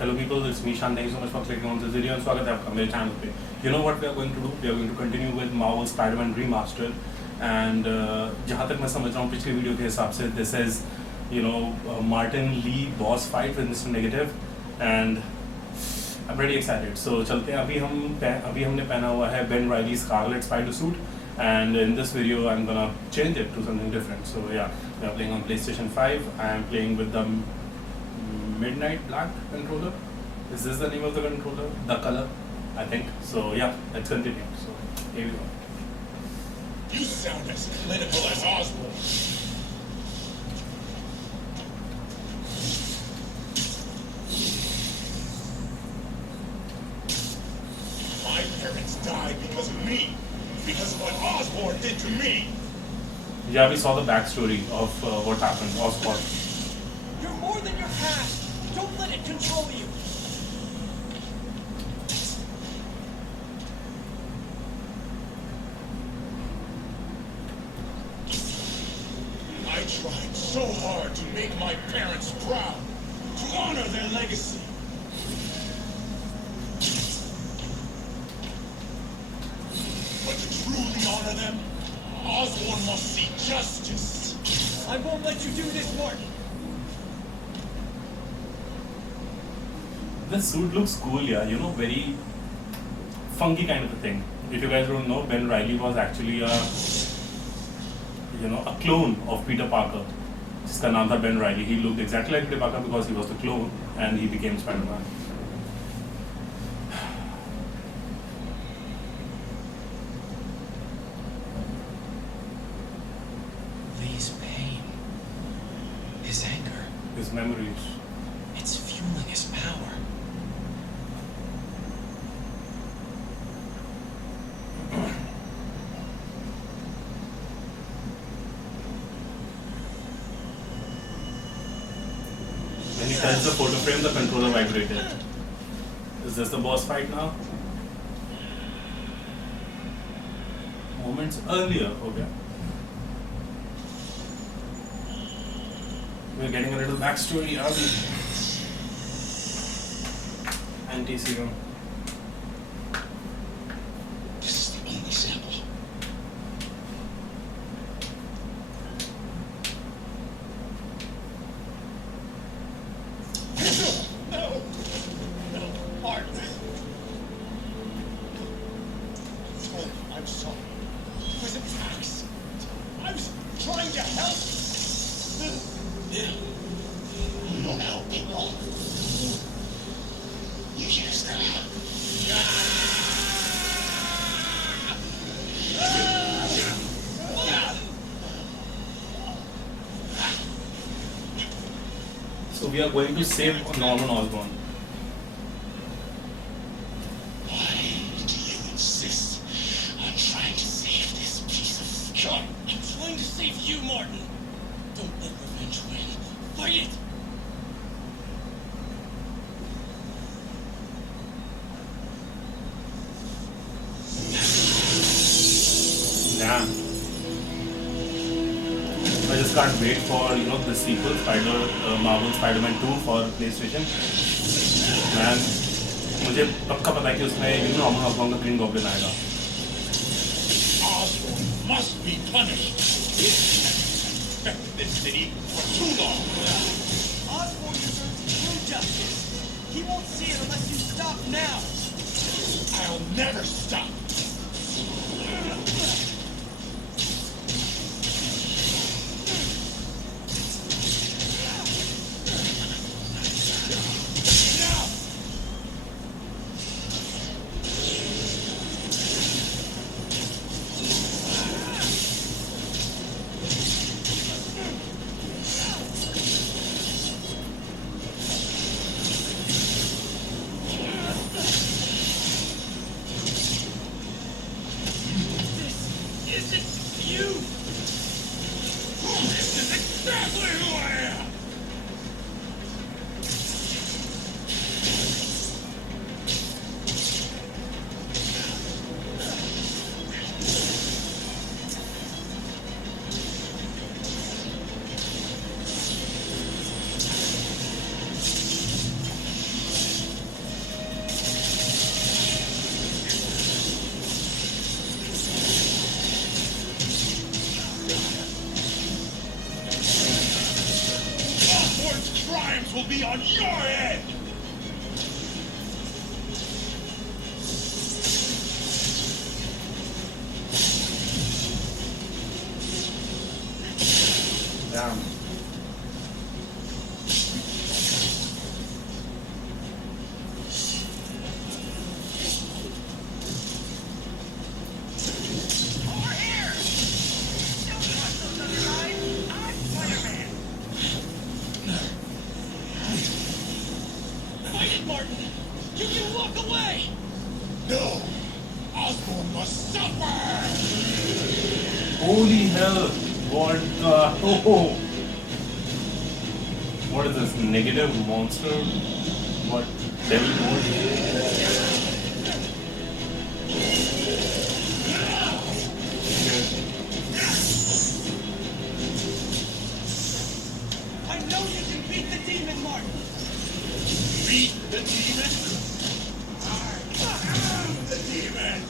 Hello people, it's me Shan. Thank you so much for clicking on this video and स्वागत है आपका मेरे channel पे. You know what we are going to do? We are going to continue with Marvel Spider-Man Remastered and जहाँ तक मैं समझ रहा हूँ पिछले वीडियो के हिसाब से this is Martin Lee boss fight with Mr. Negative and I'm pretty excited. So चलते हैं. अभी हमने पहना हुआ है Ben Reilly Scarlet Spider suit and in this video I'm gonna change it to something different. So yeah, we are playing on PlayStation 5. I am playing with the Midnight Black controller. Is this the name of the controller? The color, I think. So yeah, let's continue. So here we go. You sound as clinical as Osborn. My parents died because of me. Because of what Osborn did to me. Yeah, we saw the backstory of what happened. Osborn. You're more than your past. Don't let it control you. I tried so hard to make my parents proud, to honor their legacy. But to truly honor them, Osborn must see justice. I won't let you do this, Martin. This suit looks cool, yeah. Very funky kind of a thing. If you guys don't know, Ben Reilly was actually a clone of Peter Parker. जिसका नाम था Ben Reilly. He looked exactly like Peter Parker because he was the clone and he became Spider-Man. Lee's pain. His anger. His memories. It's fueling his power. When he touched the photo frame, the controller vibrated. Is this the boss fight now? Moments earlier, okay. We're getting a little backstory, are we? Anti-serum. This is the only sample. No! No, Martin! I'm sorry. It was an accident. I was trying to help. You don't help people. You use them. So we are going to save Norman Osborn. Why do you insist on trying to save this piece of scum? I'm trying to save you, Martin. Don't let revenge win. Fight it! Damn. I just can't wait for the sequel, Marvel Spider-Man 2 for PlayStation. Man, मुझे पक्का पता है कि उसमें Norman Osborne का green goblin आएगा. Osborn must be punished. He's affected this city for too long. Osborn deserves true justice. He won't see it unless you stop now. I'll never stop. on your head! Damn. Over here! Don't trust those other guys. I'm Spider-Man. Fight it, Martin! You can walk away! No! Osborn must suffer! Holy hell! What the? Oh. What is this? Negative monster? What? Devil mode? I know you can beat the demon, Martin! Beat the demon? I am the demon!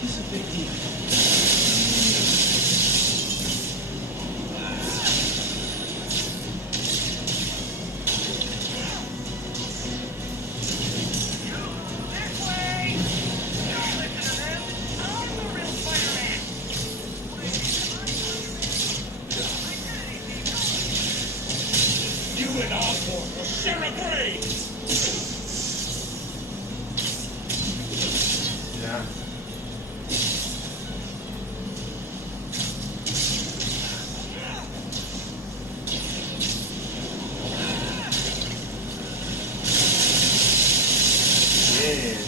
He's a big demon. This way! Don't listen to them! I'm the real Spider-Man! You and Osborn will share a grave! Yeah. Yeah.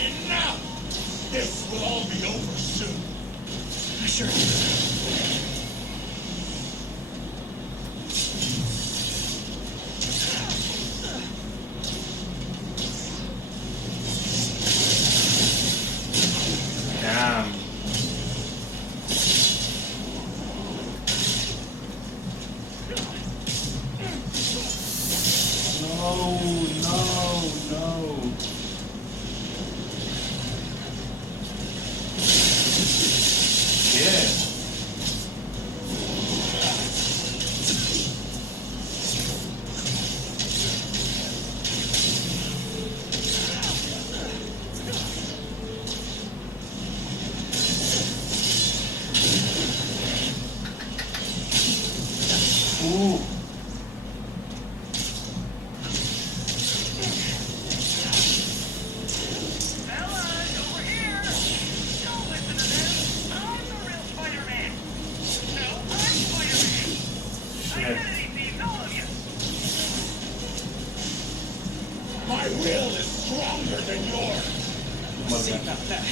Enough! This will all be over soon. Sure. Damn. No. Yeah. Ooh. Fellas, over here! Don't listen to them! I'm the real Spider-Man! No, I'm Spider-Man! Shit. Identity thieves, all of you! My will is stronger than yours. See about that.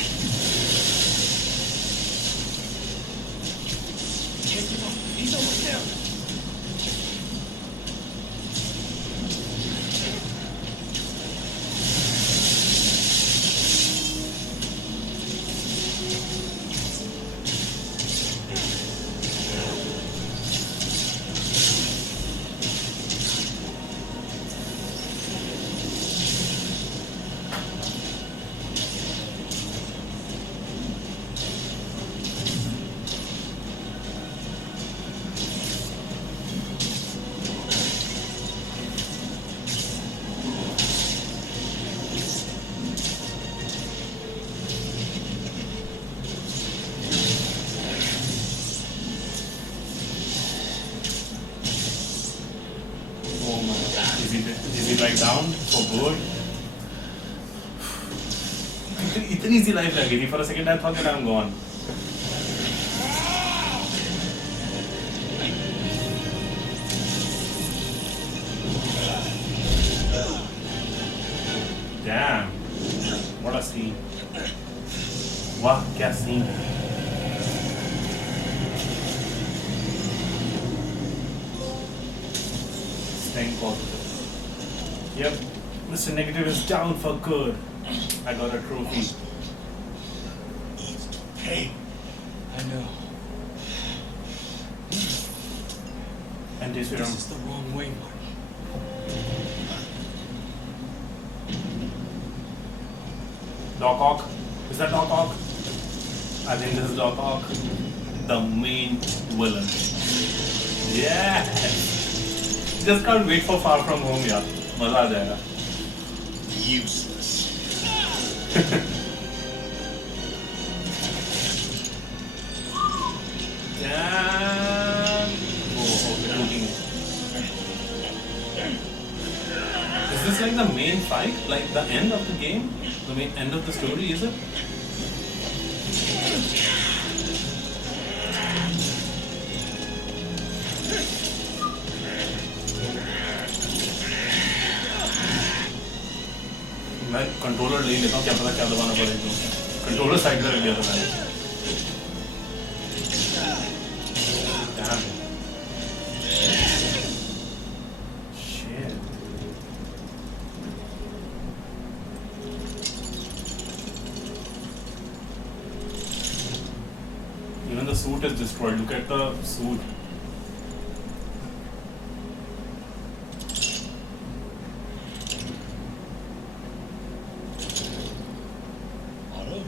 Can't give up. He's almost there. Oh my god. Is he like down for good? इतनी सी life लगी थी. For a second I thought that I'm gone. Damn. What a scene. वाह क्या scene है. Staying positive. Yep, Mr. Negative is down for good. I got a trophy. Needs to pay Anti-serum. This is the wrong way, Marty. Doc Ock. Is that Doc Ock? I think this is Doc Ock. The main villain. Yes! Just can't wait for Far From Home, यार. मजा आ जाएगा. Useless. And... Oh, looking. Is this like the main fight? Like the end of the game? The main end of the story, is it? मैं controller ले लेता हूँ, क्या पता क्या दबाना पड़ेगा. कंट्रोलर साइड में रख दिया था मैंने. Damn. Shit. Even the suit is destroyed. Look at the suit. Otto?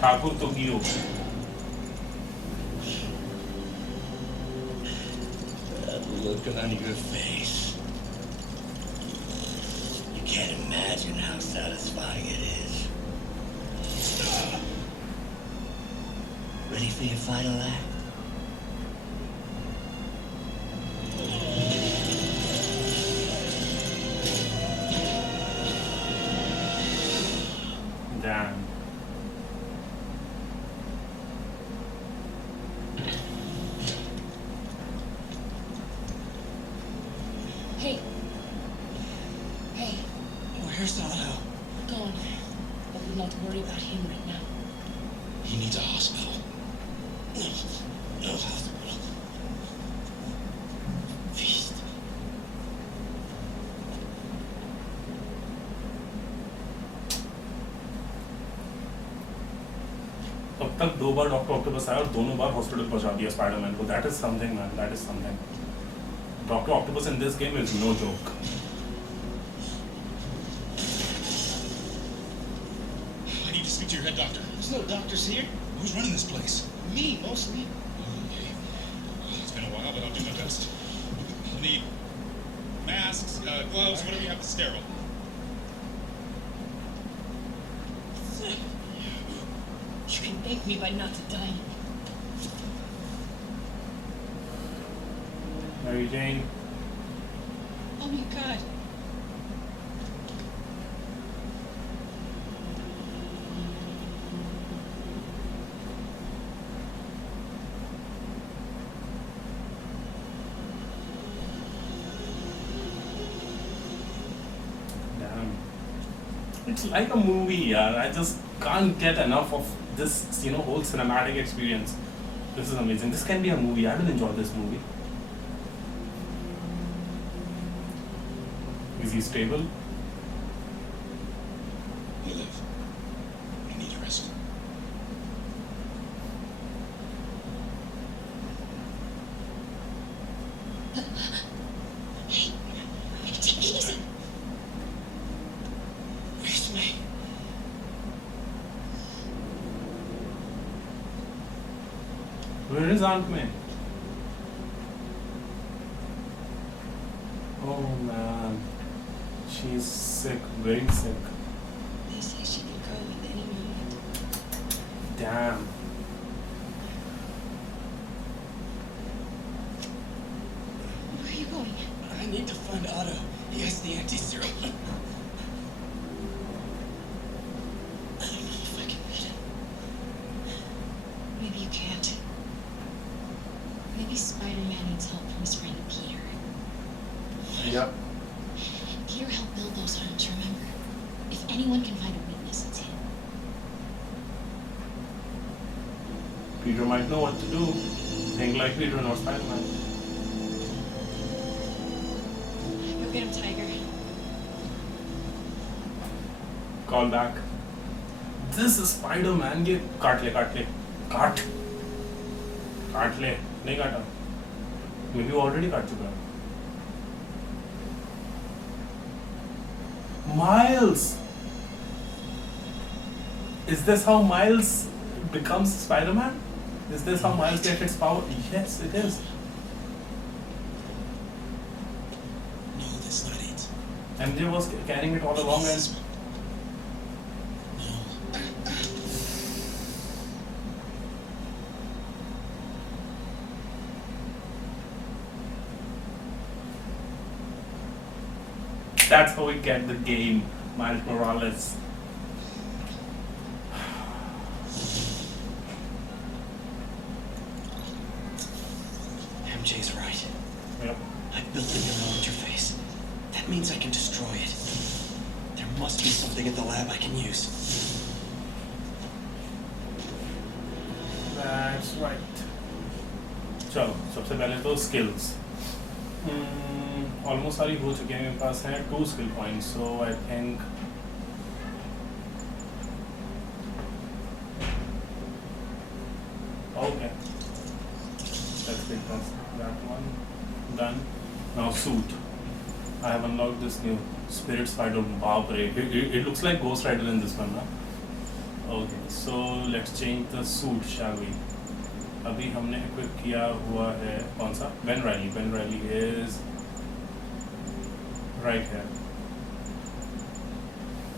Thakur तोगियो. That look on your face. You can't imagine how satisfying it is. Ready for your final act? Damn. Hey. Hey, Where's Otto? gone. But we're not to worry about him right now. He needs a hospital. No, no hospital. Feast. अब तक 2 बार doctor octopus आया और दोनों बार hospital पहुंचा दिया Spiderman को. That is something man. That is something. Doctor Octopus in this game is no joke. I need to speak to your head doctor. There's no doctors here. Who's running this place? Me, mostly. Okay. It's been a while, but I'll do my best. I'll need masks, gloves, whatever you have to sterile. You can thank me by not to die. Mary Jane. Oh my god. Damn. It's like a movie, yeah. I just can't get enough of this, whole cinematic experience. This is amazing. This can be a movie. I will enjoy this movie. Is he stable? You live. You need a rest. Hey, take it easy. Where's me? Where is Aunt May? Oh man. She's sick, very sick. They say she could go at any moment. Damn. Where are you going? I need to find Otto. He has the anti-serum. I don't know if I can read it. Maybe you can't. Maybe Spider-Man needs help from his friend Peter. Yep. Peter helped build those arms, remember? If anyone can find a weakness, it's him. Peter might know what to do. Think like Peter, not Spider-Man. Go get him, Tiger. call back. This is Spider-Man. ये काट ले नहीं काटा may be already काट चुका है. Miles, is this how Miles becomes Spider-Man? Is this how Miles gets its power? Yes, it is. No, that's not it. MJ was carrying it all along and No. that's how we get the game, Miles Morales. MJ's right. Yep. I built the neural interface. That means I can destroy it. There must be something at the lab I can use. That's right. चलो सबसे पहले तो skills. Almost सारी हो चुकी है मेरे पास है 2 skill points, so I think okay, let's take that one done. Now suit. I have unlocked this new Spirit Spider. Baap re, it looks like Ghost Rider in this one, na? Okay, so let's change the suit, shall we? अभी हमने equip किया हुआ है कौन सा? Ben Reilly is right here.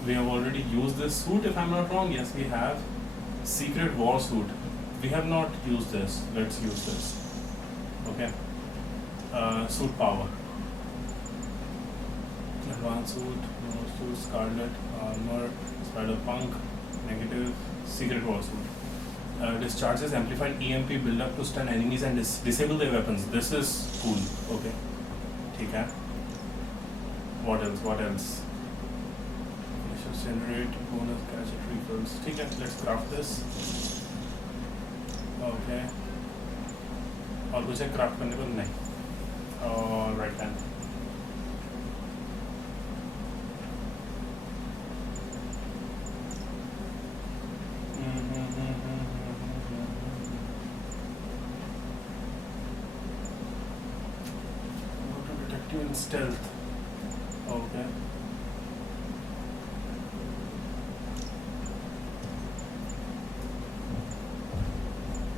We have already used this suit, if I'm not wrong. Yes, we have. Secret War suit. We have not used this. Let's use this. Okay. Suit power. Advanced suit, no suit, Scarlet, armor, Spider-Punk, negative, Secret War suit. Discharges amplified EMP build-up to stun enemies and disable their weapons. This is cool. Okay. ठीक है. What else? Missions generate bonus gadget refills. ठीक है. Let's craft this. Okay. और कुछ है craft करने को नहीं. Right then. Detective and stealth. Okay.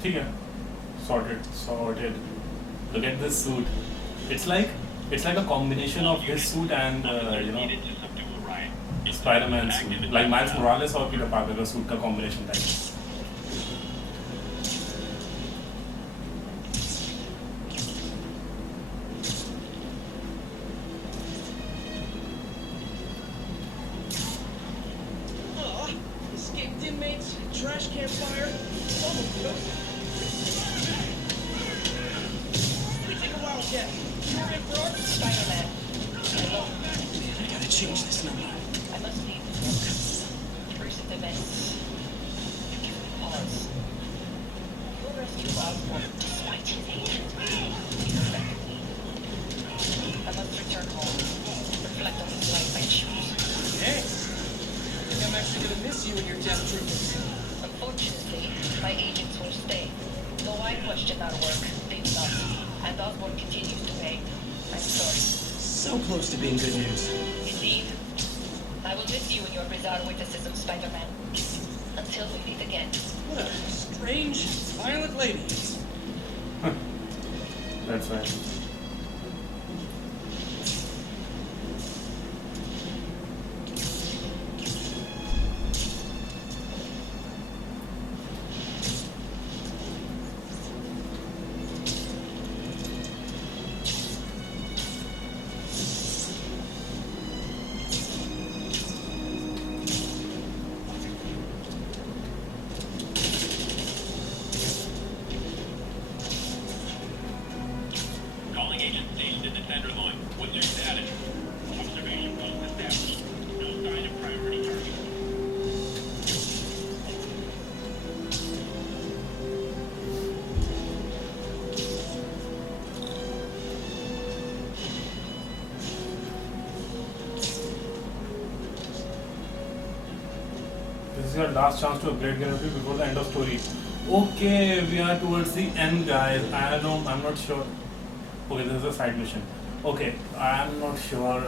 ठीक है. Sorted. Look at this suit. It's like a combination of his suit and Spider-Man suit, like Miles Morales और Peter Parker का suit का combination type. Aw, escaped inmates, trash can fire. Almost good. We take a wildcat. You're in for our Spider-Man. Hello. Man, I gotta change this number. I must leave. Recent events. Give me pause. You'll rescue Osborn despite his hate. Respectively. I must return home. Reflect on this life I choose. Hey, I think I'm actually gonna miss you and your death troopers. Unfortunately, my agents will stay. Though I question our work, they do not. And Osborn continues to pay. I'm sorry. So close to being good news. Indeed. I will miss you and your bizarre witticism, Spider-Man. Until we meet again. What a strange, violent lady. That's right. This is your last chance to upgrade your ability before the end of story. Okay, we are towards the end, guys. I'm not sure. Okay, this is a side mission. Okay, I'm not sure.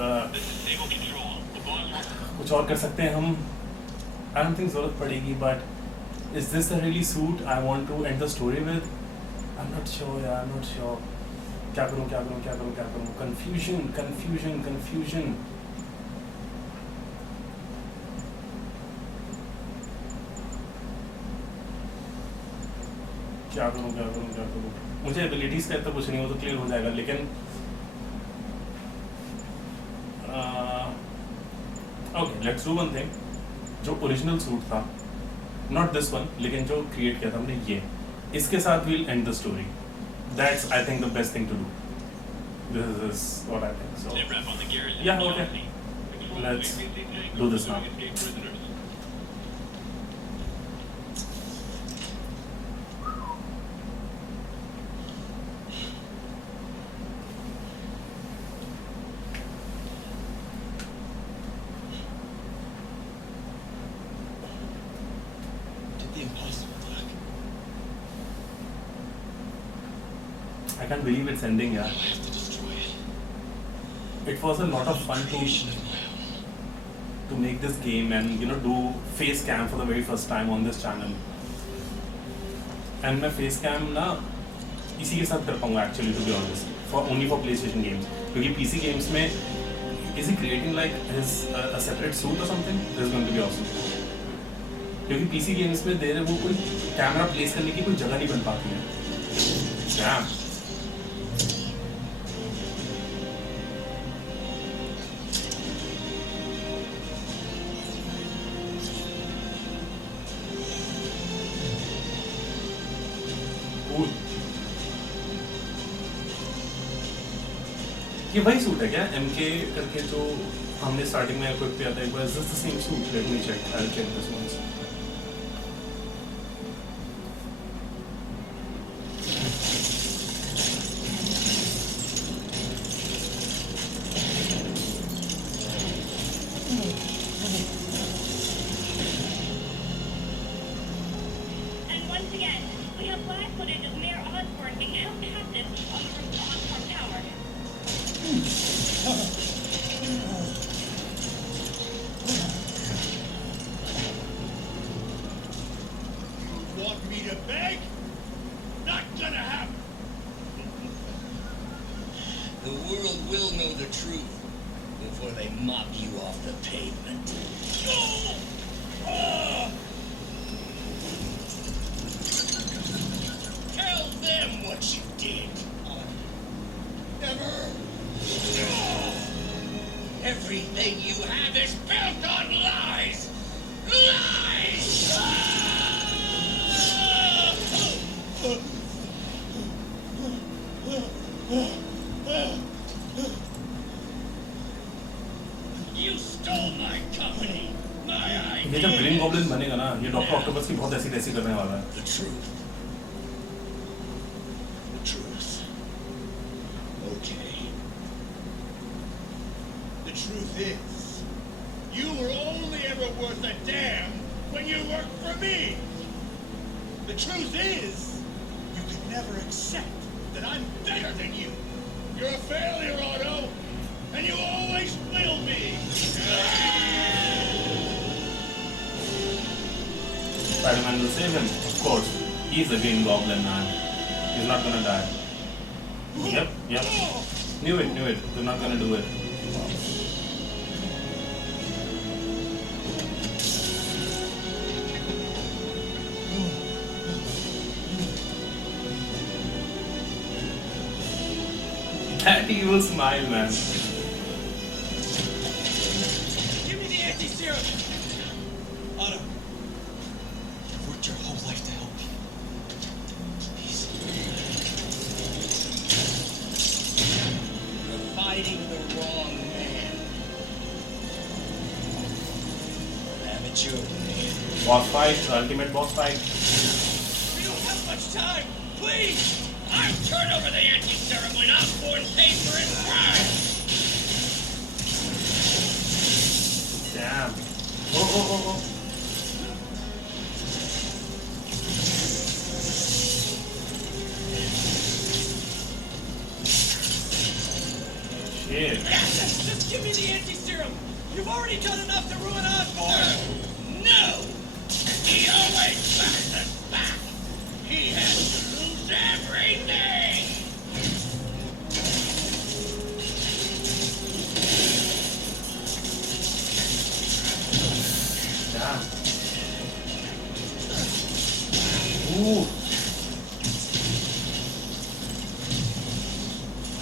कुछ और कर सकते हैं हम. I don't think ज़रूरत पड़ेगी, but is this the really suit I want to end the story with? I'm not sure. Yeah, I'm not sure. क्या करूँ? Confusion. क्या करूँ? मुझे एबिलिटीज का इतना कुछ नहीं, वो तो क्लियर हो जाएगा, लेकिन okay, let's do one thing. जो ओरिजिनल सूट था, नॉट दिस वन, लेकिन जो क्रिएट किया था हमने ये, इसके साथ veil and the story. That's I think the best thing to do. This is what I think. So yeah okay, let's do this now. The impossible, Doc. I can't believe it's ending, Now yeah. I have to destroy it. It was a lot of fun Creation of my own. to make this game and do face cam for the very first time on this channel. And मैं face cam ना इसी के साथ कर पाऊँगा actually, to be honest, only for PlayStation games. क्योंकि PC games में is he creating like his a separate suit or something? This is going to be awesome. क्योंकि PC games में देर है वो कोई कैमरा प्लेस करने की कोई जगह नहीं बन पाती है. Damn. Cool. ये वही सूट है क्या? MK करके जो हमने स्टार्टिंग में इक्विप किया था एक बार. Is this the same suit? Let me check. I'll check this once. And once again, we have live footage of Mayor Osborn being held captive on the roof of Osborn Tower. Want me to beg? Not gonna happen. The world will know the truth before they mop you off the pavement. No! Ah! Tell them what you did. Never! Everything you have is built on lies! Lies! You stole my company, my ये जब green ideas. Goblin बनेगा ना, ये doctor octopus की बहुत ऐसी करने वाला है. The truth. The truth. Okay. The truth is, you were only ever worth a damn when you worked for me. The truth is, you could never accept that I'm better than you. You're a failure, Otto, and you always will be. Spider-Man will save him, of course. He's a Green Goblin, man. He's not gonna die. Yep. Knew it. They're not gonna do it. That evil smile, man. Give me the anti-serum! Otto, I've worked your whole life to help you. Please. You're fighting the wrong man. Have it your way. Boss fight, the ultimate boss fight. We don't have much time. Please! I turn over the anti-serum when Osborn pays for his crime! Damn. Oh. Give me the anti-serum! You've already done enough to ruin Osborn! No! He always backs us back! He has to lose everything! Damn. Ooh.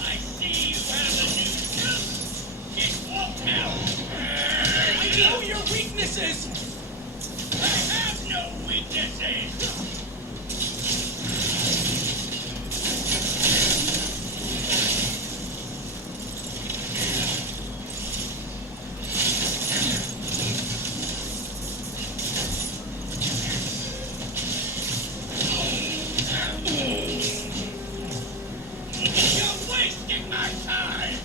I see you have a new truth! It won't help! I know your weaknesses! I have no weaknesses! You're wasting my time!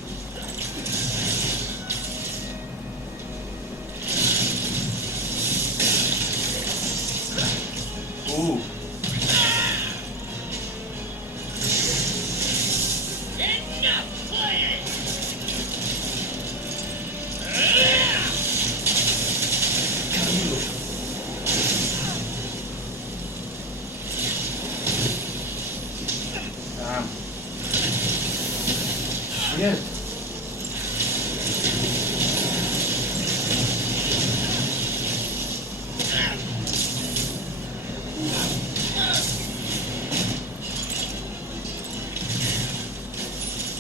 Ooh. Enough playing! Damn. Yes.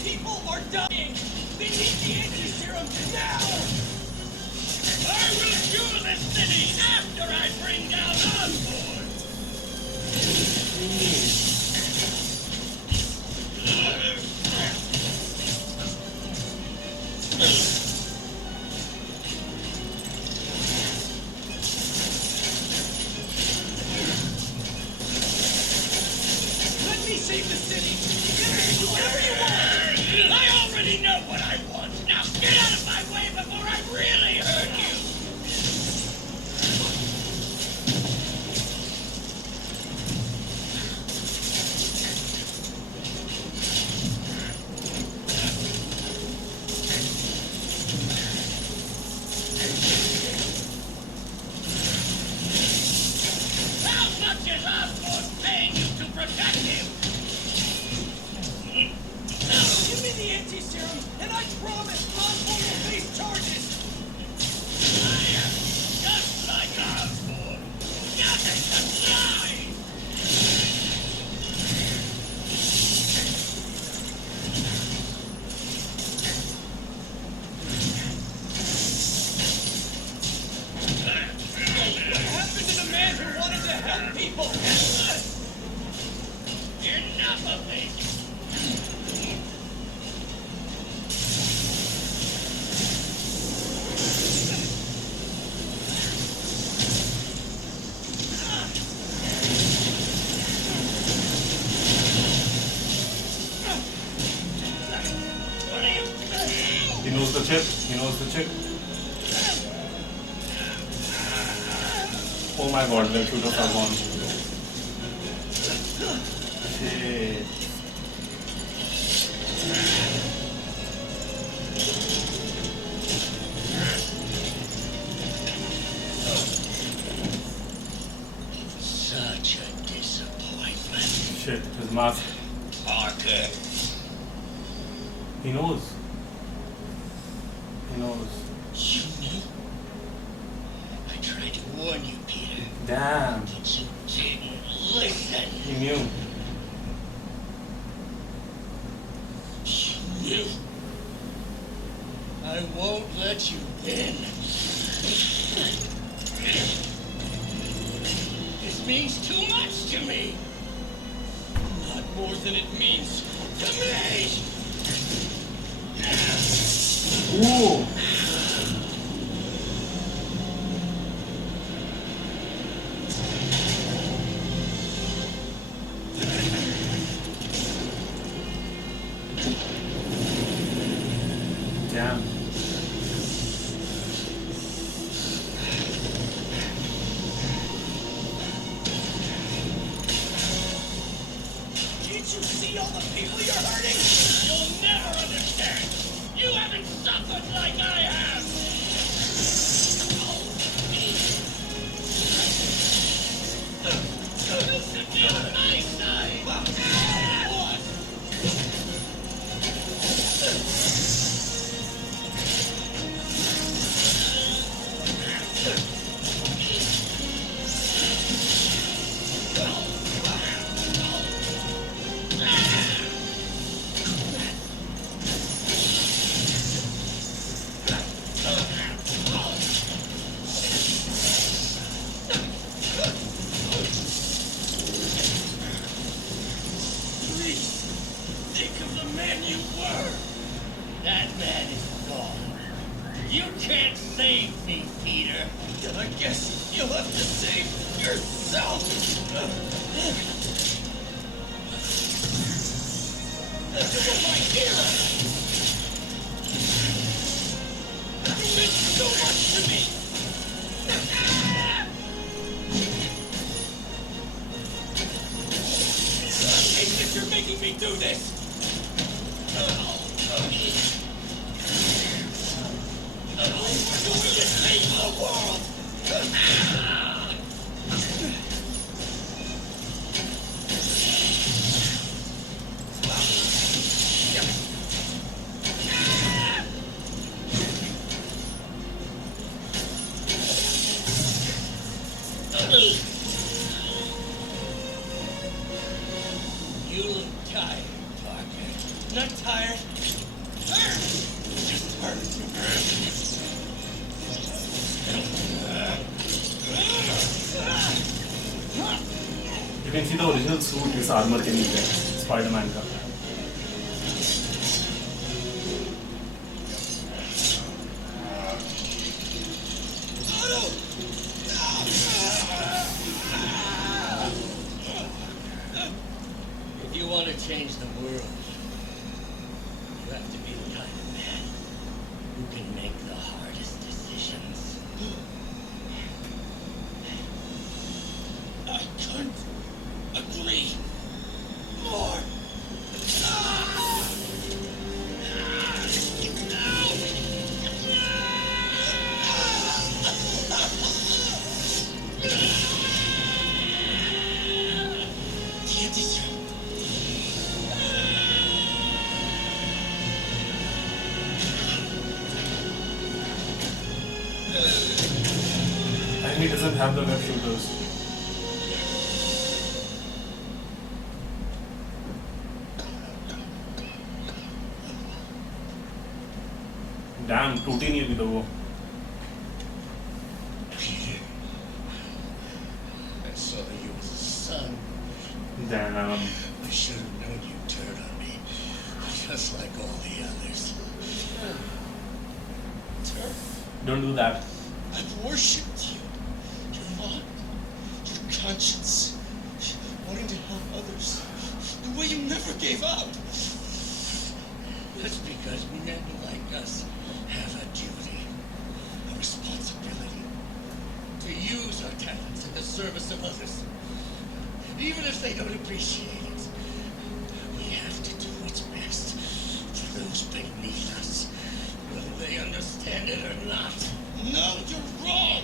People are dying! They need the anti-serum now! I will cure this city after I bring down Osborn! Let me save the city! Do whatever you want! I already know what I want! Now get out of my way before I really hurt you! How much is Osborn paying you to protect him? Give me the anti-serum, and I promise Osborn will face charges! I am just like Osborn. Nothing but lies! What happened to the man who wanted to help people? Enough of this! What are you saying? He knows the chip. He knows the chip. Oh my god, the shooters are gone. Shit. Such a disappointment. Shit, his mask. Parker. He knows. He knows. You knew? I tried to warn you, Peter, Damn. but you didn't listen. He knew. You knew. I won't let you win. This means too much to me. Not more than it means to me. Ooh. Damn. Can't you see all the people you're hurting? You'll never understand. You haven't suffered like You can't save me, Peter. I guess you'll have to save yourself. You were my hero. You meant so much to me. I hate that you're making me do this. You will save the world. You look tired, Parker. Not tired. Just hurt. You can see the original suit इस armor के नीचे Spider-Man का. If you want to change the world, you have to be the kind of man who can make the hardest decisions. I couldn't agree more. The anti-serum. And he doesn't have the web shooters. Damn, टूटी नहीं अभी तो वो. Peter, I saw you as a son. Damn. I should have known you'd turn on me, just like all the others. Don't do that. I've worshipped you. Your mind, your conscience, wanting to help others. The way you never gave up. That's because men like us have a duty, a responsibility, to use our talents in the service of others. Even if they don't appreciate it, we have to do what's best for those beneath us, whether they understand it or not. No, you're wrong.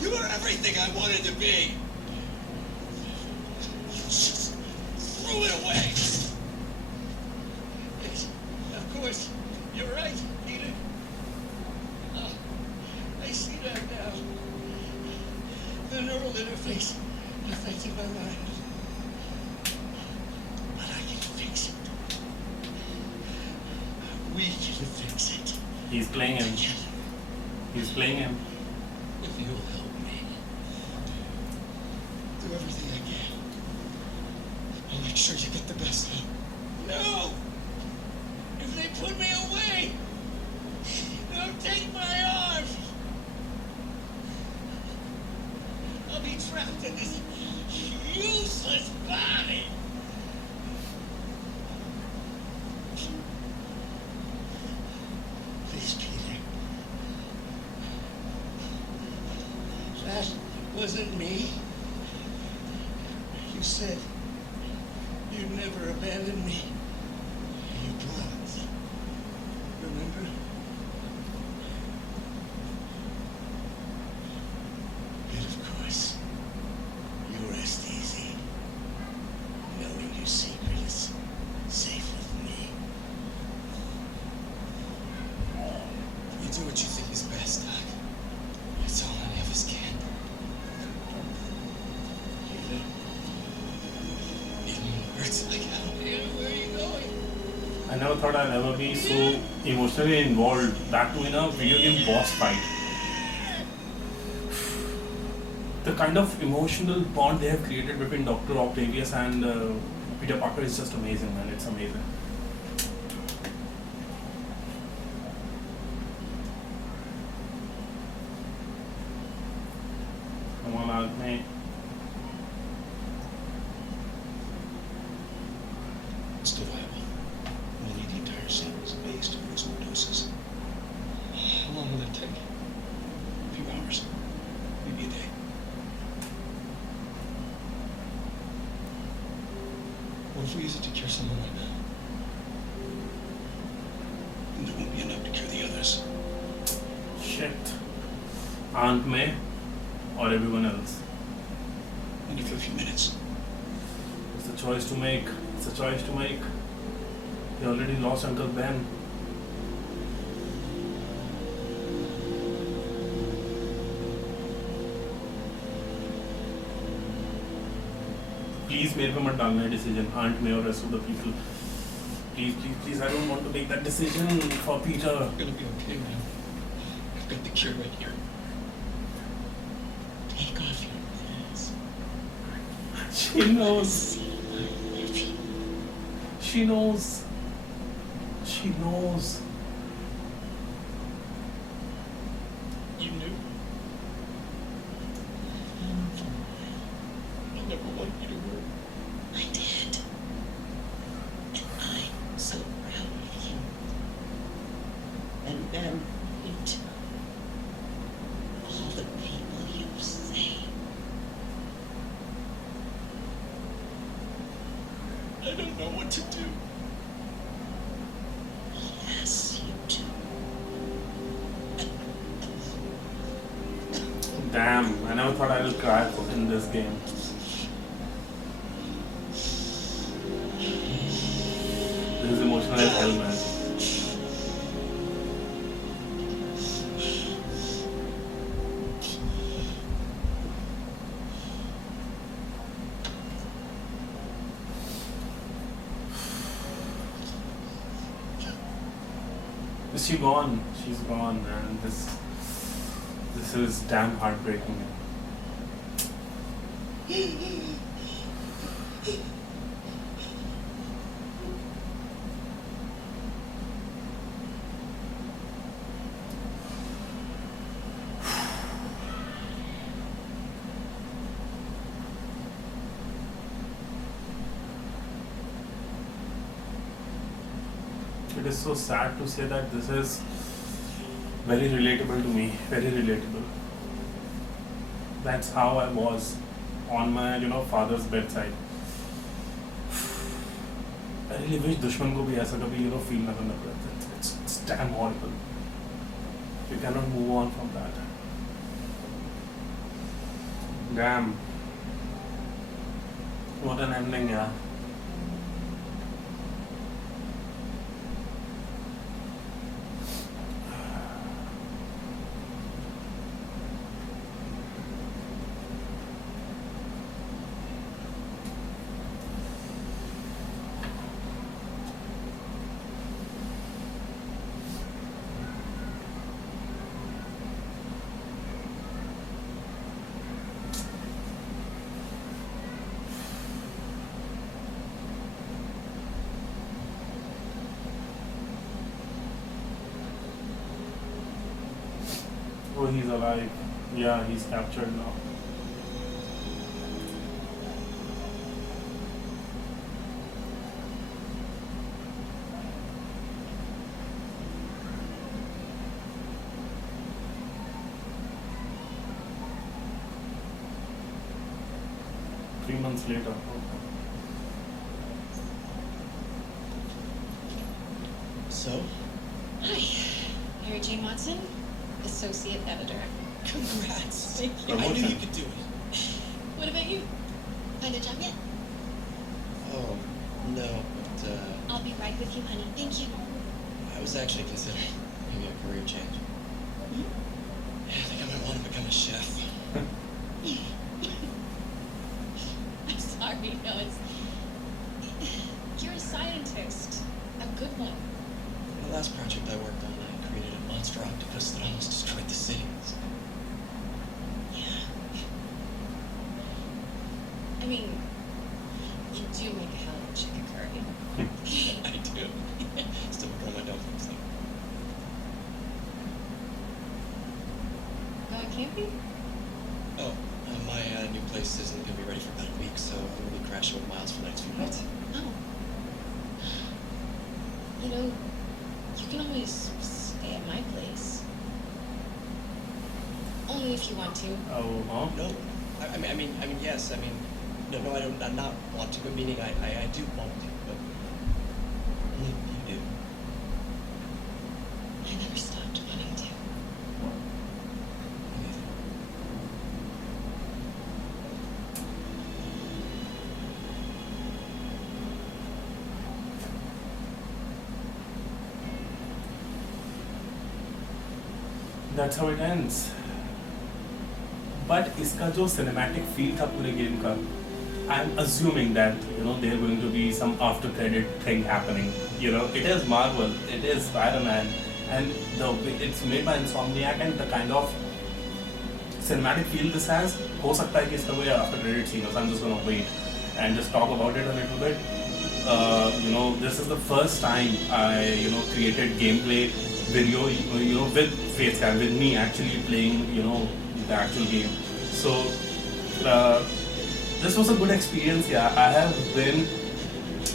You are everything I wanted to be. You just threw it away. Yes, of course, you're right, Peter. Oh, I see that now. The neural interface affecting my mind. But I can fix it. We can fix it. He's playing him. Together. He's playing him. If you'll help me. Do everything I can. I'll make sure you get the best help. No! If they put me away, they'll take my arms. I'll be trapped in this useless body. Please, Peter. That wasn't me. You said you'd never abandon me. You promised. Remember? And of course, you rest easy, knowing your secret is safe with me. You do what you think is best, Doc. That's all any of us can. Peter, It hurts like hell. Peter, where are you going? I never thought I'd ever be so emotionally involved, that too in a video game boss fight. The kind of emotional bond they have created between Dr. Octavius and Peter Parker is just amazing, man. It's amazing. Hey. It's still viable. We'll need the entire samples of base to produce more doses. How long will that take? A few hours. Maybe a day. What if we use it to cure someone right now? And there won't be enough to cure the others. Shit. Aunt May or everyone else. Only for a few minutes. It's a choice to make. It's a choice to make. You already lost Uncle Ben. Please मेरे पे मत डालना है decision. Aunt May or rest of the people. Please, please, please. I don't want to make that decision for Peter. I'm gonna be okay, man. I've got the cure right here. Take off your mask. She knows. She knows. She knows. You knew? I never wanted you to work. I did. And I'm so proud of you. And Ben, you too. All the people you've saved. I don't know what to do. Yes, you do. Damn, I never thought I would cry in this game. This is emotional as hell, man. Is she gone? She's gone, man. This is damn heartbreaking. It is so sad to say that this is very relatable to me, very relatable. That's how I was on my, father's bedside. I really wish दुश्मन को भी ऐसा कभी, feel ना करना पड़ता. It's damn horrible. You cannot move on from that. Damn. What an ending, yeah. Oh, he's alive. Yeah, he's captured now. Three months later. Okay. So? Hi, Mary Jane Watson, Associate Editor. Congrats. Thank you. I knew Promotion. you could do it. What about you? Find a job yet? Oh, no, but I'll be right with you, honey. Thank you. I was actually considering maybe a career change. Hmm? I think I might want to become a chef. I'm sorry, no, it's... You're a scientist. A good one. The last project I worked on, I created a monster octopus that almost destroyed the city. Yeah. I mean, you do make a hell of a chicken curry. I do. Still working on my dumplings, though. Going camping? Oh, my new place isn't going to be ready for about a week, so I'm going to be crashing with Miles for the next few nights. Oh. You know, you can always stay at my place. Only if you want to. Oh, huh? No, I mean, yes. I mean, no, I don't. I'm not want to, but meaning I do want to, but only if you do. I never stopped wanting to. Me neither. That's how it ends. But इसका जो cinematic feel था पूरे game का, I'm assuming that there are going to be some after credit thing happening. It is Marvel, it is Spider-Man, and it's made by Insomniac, and the kind of cinematic feel this has, हो सकता है कि इसका कोई after credit scene हो. So I'm just gonna wait and just talk about it a little bit. This is the first time I created gameplay video with Facecam, with me actually playing the actual game. So this was a good experience. Yeah, I have been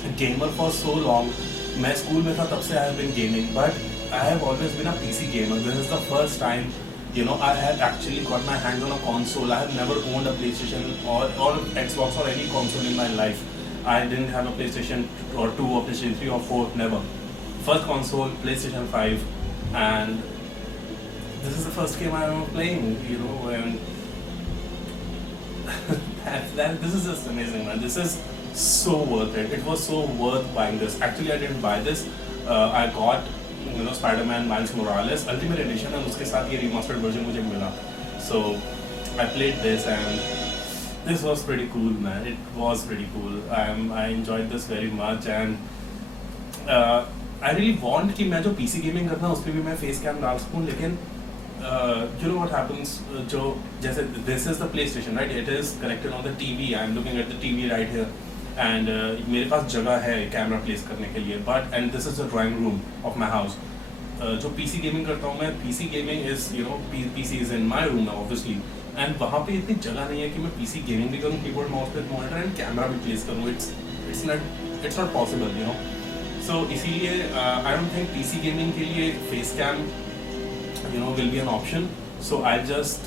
a gamer for so long. मैं school में था तब से I have been gaming, but I have always been a PC gamer. This is the first time I have actually got my hands on a console. I have never owned a PlayStation or Xbox or any console in my life. I didn't have a PlayStation or 2 or PlayStation 3 or 4, never. First console, PlayStation 5, and this is the first game I am playing, and this is just amazing, man. This is so worth it. It was so worth buying this. Actually, I didn't buy this. I got Spider-Man Miles Morales Ultimate Edition, and उसके साथ ये remastered version मुझे मिला. So I played this, and this was pretty cool, man. It was pretty cool. I enjoyed this very much, and I really want कि मैं जो PC gaming करता हूँ उस पर भी मैं face cam डाल सकूँ, लेकिन you know what happens, जैसे this is the PlayStation, right? It is connected on the TV. I'm looking at the TV right here, and मेरे पास जगह है कैमरा प्लेस करने के लिए, and this is the drawing room of my house. जो PC gaming करता हूँ मैं, PC gaming is PC is in my room now obviously, and वहाँ पे इतनी जगह नहीं है कि मैं PC gaming भी करूँ, कीबोर्ड माउस पे मॉनिटर एंड कैमरा भी प्लेस करूँ. It's not possible, So इसीलिए I don't think PC gaming के लिए face cam will be an option. So I'll just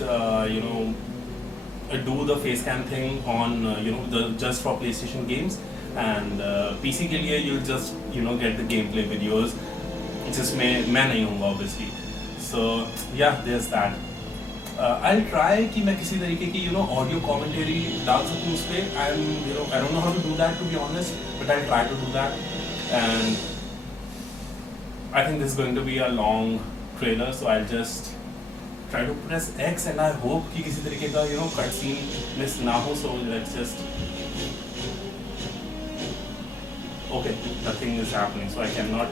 do the face cam thing on just for PlayStation games, and PC के लिए you'll just get the gameplay videos जिसमें मैं नहीं हूँगा obviously. So yeah, there's that. I'll try कि मैं किसी तरीके की audio commentary डाल सकूँ उस पे. I don't know how to do that, to be honest, but I'll try to do that. And I think this is going to be a long trailer, so I'll just try to press X, and I hope कि किसी तरीके का cut scene miss ना हो. So let's just okay, nothing is happening, so I cannot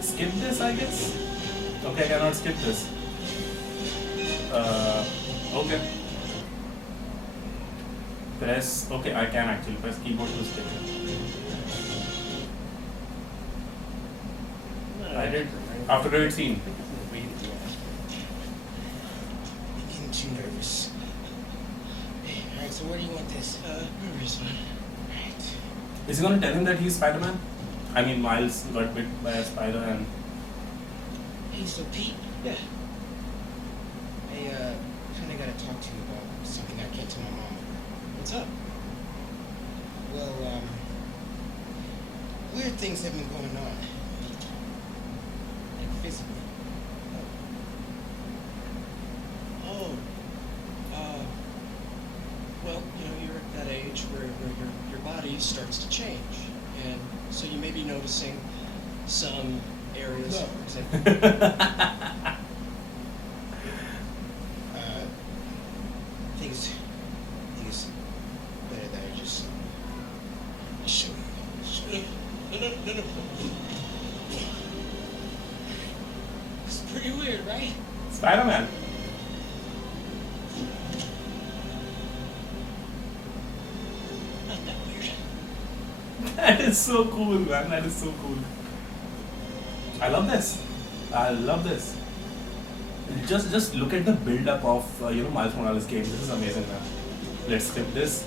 skip this, I guess. Okay, I cannot skip this. Okay. Press. Okay, I can actually press keyboard to skip it. I did. After credit scene. You're getting too nervous. Hey, alright, so where do you want this? Wherever is fine. Alright. Is he gonna tell him that he's Spider-Man? I mean, Miles got bit by a spider and... Hey, so Pete, Yeah. I kinda gotta talk to you about something I can't tell my mom. What's up? Well, weird things have been going on. Like physically. Oh. Well, you're at that age where your body starts to change, and so you may be noticing some areas. No. I think it's better that I just show you. No. It's pretty weird, right? Spider-Man. Not that weird. That is so cool, man. That is so cool. I love this. I love this. Just look at the build-up of Miles Morales game. This is amazing, man. let's skip this.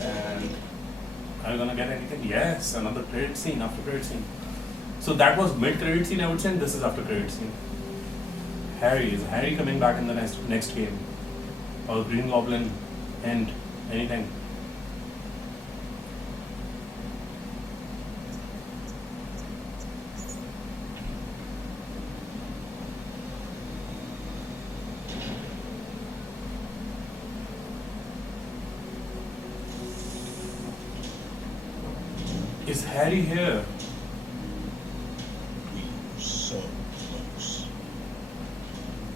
And are we gonna get anything? Yes, another credit scene after credit scene. So that was mid credit scene, I would say, and this is after credit scene. Is Harry coming back in the next game? Or Green Goblin end? Anything? Is Harry here? We were so close.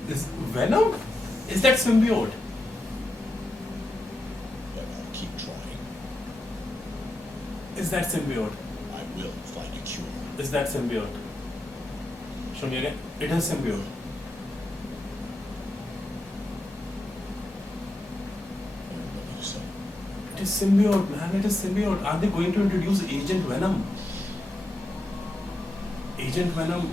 Is Venom? Is that symbiote? But I'll keep trying. Is that symbiote? I will find a cure. Is that symbiote? Show me again. It is symbiote. What you say? It is symbiote, man. It is symbiote. Are they going to introduce Agent Venom? Agent Venom,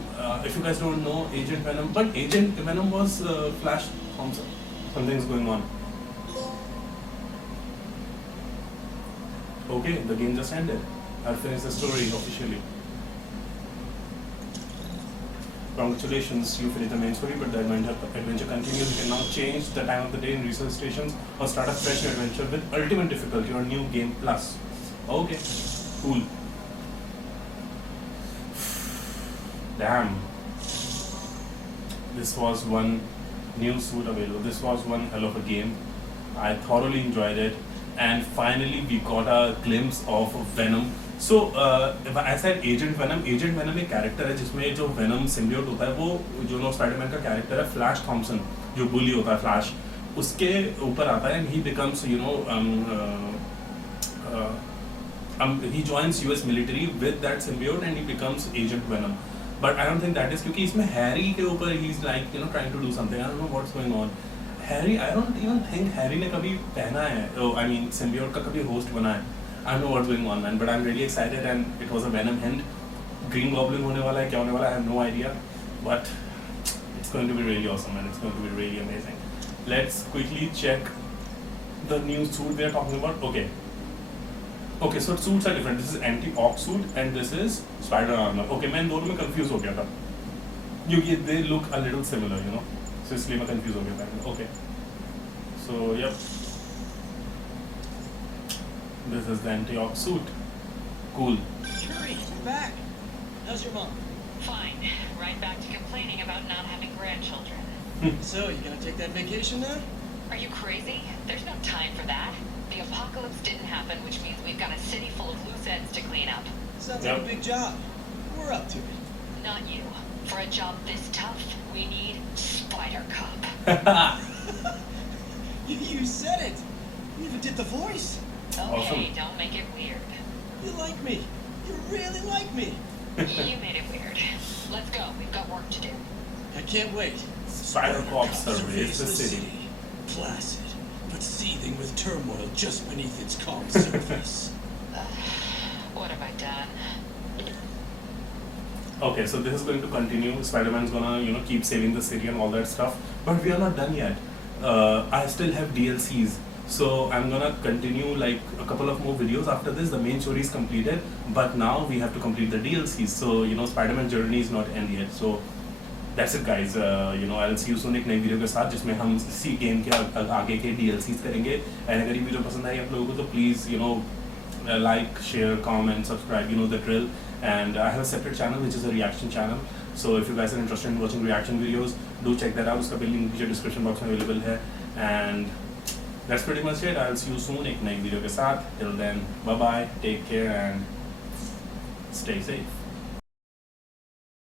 if you guys don't know, Agent Venom, but Agent Venom was Flash Thompson. Something's going on. Okay, the game just ended. I've finished the story officially. Congratulations, you finished the main story, but the adventure continues. You can now change the time of the day in research stations or start a fresh adventure with ultimate difficulty or new game plus. Okay, cool. Damn. This was one new suit available. This was one hell of a game. I thoroughly enjoyed it. And finally we got a glimpse of Venom. So, if I said Agent Venom एक character है जिसमें जो Venom symbiote होता है वो जो no Spider-Man का character है Flash Thompson जो bully होता है Flash उसके ऊपर आता है and he becomes he joins US military with that symbiote and he becomes Agent Venom. But I don't think that is क्योंकि इसमें Harry के ऊपर he's like trying to do something. I don't know what's going on. Harry, I don't even think Harry ने कभी पहना है. Oh, I mean symbiote का कभी host बना है. I don't know what's going on, man, but I'm really excited and it was a Venom hint. Green Goblin होने वाला है क्या होने वाला है I have no idea, but it's going to be really awesome and it's going to be really amazing. Let's quickly check the new suit we are talking about. Okay, so suits are different. This is anti-ox suit and this is spider armor. Okay, मैं दोनों में confused हो गया था क्योंकि they look a little similar, so इसलिए मैं confused हो गया था. Okay, so yep. This is the anti-ox suit. Cool. Yuri, you're back. How's your mom? Fine. Right back to complaining about not having grandchildren. So, you gonna take that vacation now? Are you crazy? There's no time for that. The apocalypse didn't happen, which means we've got a city full of loose ends to clean up. Sounds like a big job. We're up to it. Not you. For a job this tough, we need Spider Cop. You said it. You even did the voice. Okay, Awesome. don't make it weird. You like me. You really like me. You made it weird. Let's go. We've got work to do. I can't wait. Spider Cop surveys the city. Placid, but seething with turmoil just beneath its calm surface. What have I done? Okay, so this is going to continue. Spider-Man's gonna, keep saving the city and all that stuff. But we are not done yet. I still have DLCs. So I'm gonna continue like a couple of more videos after this. The main story is completed, but now we have to complete the DLCs. So Spider-Man journey is not end yet. So that's it, guys. I'll see you soon एक नई video के साथ जिसमें हम इसी game के आगे के DLCs करेंगे. And अगर ये वीडियो पसंद आई आप लोगों को तो please like, share, comment, subscribe. You know the drill. And I have a separate channel which is a reaction channel. So if you guys are interested in watching reaction videos, do check that out. उसका भी link नीचे description box में available है. And that's pretty much it. I'll see you soon एक नई video के साथ. Till then, bye bye, take care and stay safe.